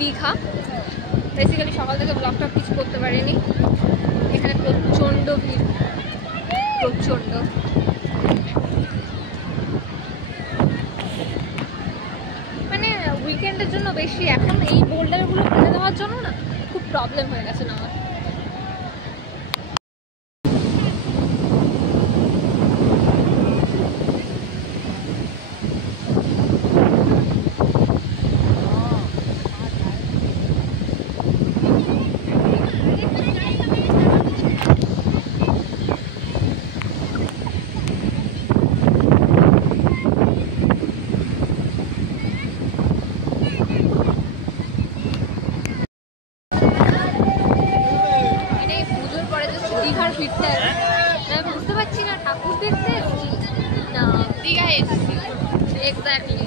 Digha. Basically সকাল থেকে ব্লগটা কিছু করতে পারিনি, এখানে প্রচণ্ড ভিড়, প্রচণ্ড। মানে উইকেন্ডের জন্য বেশি, এখন এই বোল্ডারগুলো ফেলে দেওয়ার জন্য না খুব প্রবলেম হয়ে গেছে না আমার। দীঘার ভিড়টা আমি বুঝতে পারছি না, ঠাকুর দেখতে এসেছি না দীঘায় এসেছি। এক্স্যাক্টলি।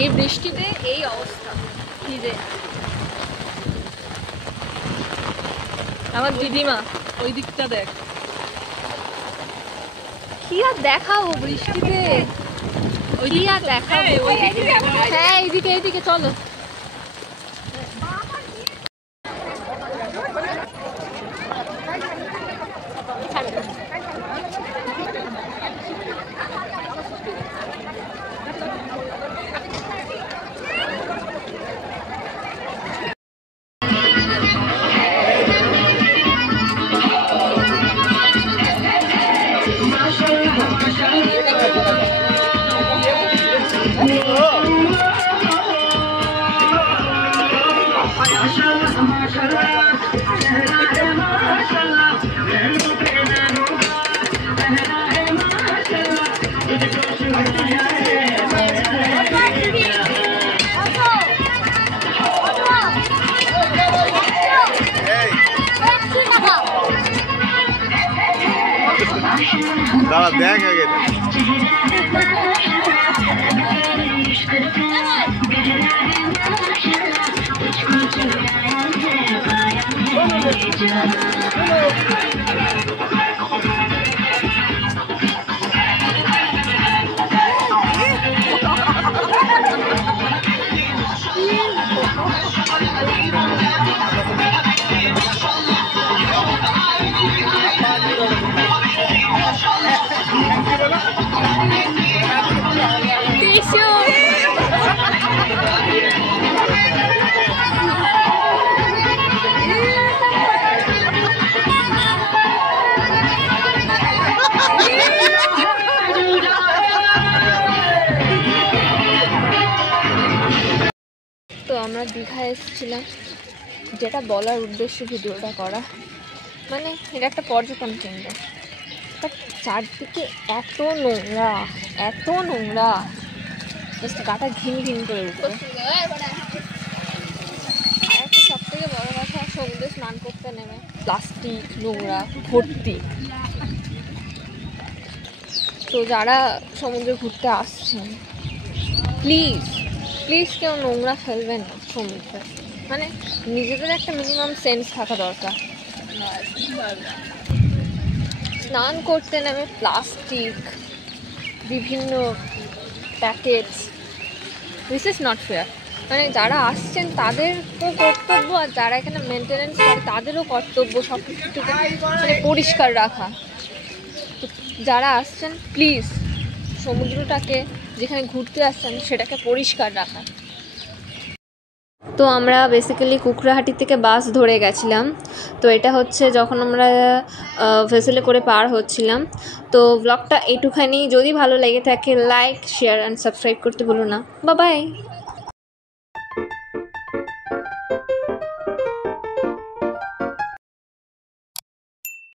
এই বৃষ্টিতে এই অবস্থা কি যে। আমার দিদিমা ওই দিকটা দেখ, কি আর দেখাবো বৃষ্টিতে, কি আর দেখাবো। হ্যাঁ এইদিকে এইদিকে চলো। দাঁড়া দেখ আগে। তো আমরা দীঘায় এসেছিলাম, যেটা বলার উদ্দেশ্যে ভিডিওটা করা, মানে এটা একটা পর্যটন কেন্দ্র, বাট চারদিকে এত নোংরা, এত নোংরা, জাস্ট গাটা ঘিন ঘিন করে উঠবে। আর একটা সব থেকে বড় কথা, সমুদ্রে স্নান করতে নেমে প্লাস্টিক নোংরা ভর্তি। তো যারা সমুদ্রে ঘুরতে আসছেন, প্লিজ প্লিজ কেউ নোংরা ফেলবেন না সমুদ্রে। মানে নিজেদের একটা মিনিমাম সেন্স থাকা দরকার। স্নান করতে নেমে প্লাস্টিক, বিভিন্ন packets, this is not fair. মানে যারা আসছেন তাদেরও কর্তব্য, আর যারা এখানে মেনটেনেন্স করে তাদেরও কর্তব্য সব কিছুকে মানে পরিষ্কার রাখা। তো যারা আসছেন প্লিজ সমুদ্রটাকে, যেখানে ঘুরতে আসছেন সেটাকে পরিষ্কার রাখা। তো আমরা বেসিক্যালি কুকড়াহাটি থেকে বাস ধরে গেছিলাম। তো এটা হচ্ছে যখন আমরা ভেসেলে করে পার হচ্ছিলাম। তো ব্লগটা এইটুখানি, যদি ভালো লেগে থাকে লাইক, শেয়ার অ্যান্ড সাবস্ক্রাইব করতে ভুলো না। Bye bye.